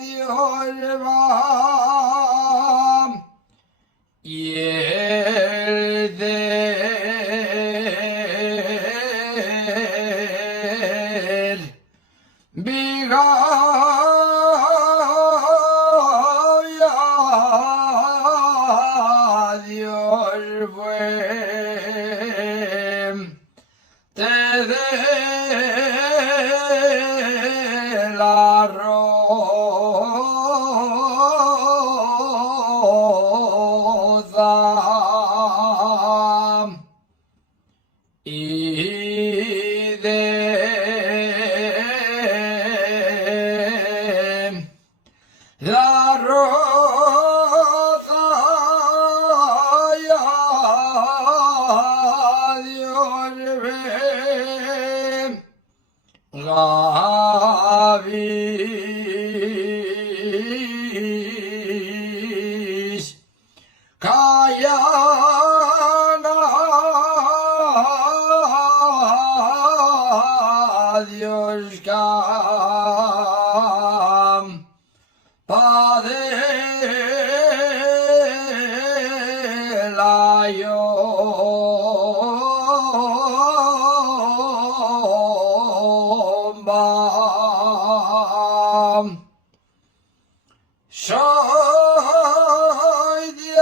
Dios va y el del Vigaya Dios fue te de la rosa y de la rosa ya Dios ve Gavis Kayana Dios cam Padre la yomba soy de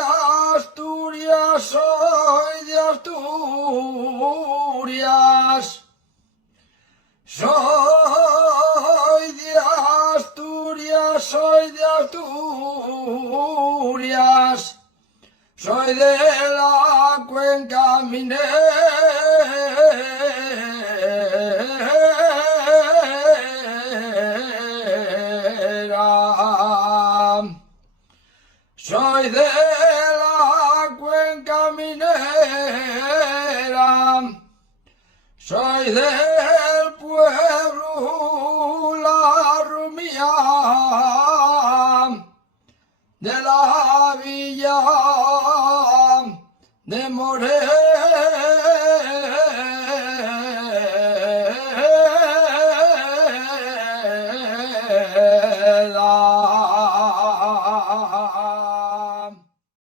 Asturias, soy de Asturias, soy de Asturias, soy de Asturias, soy de la cuenca minera. Soy de la cuenca minera, soy del pueblo La Rumía, de la villa de Moreno.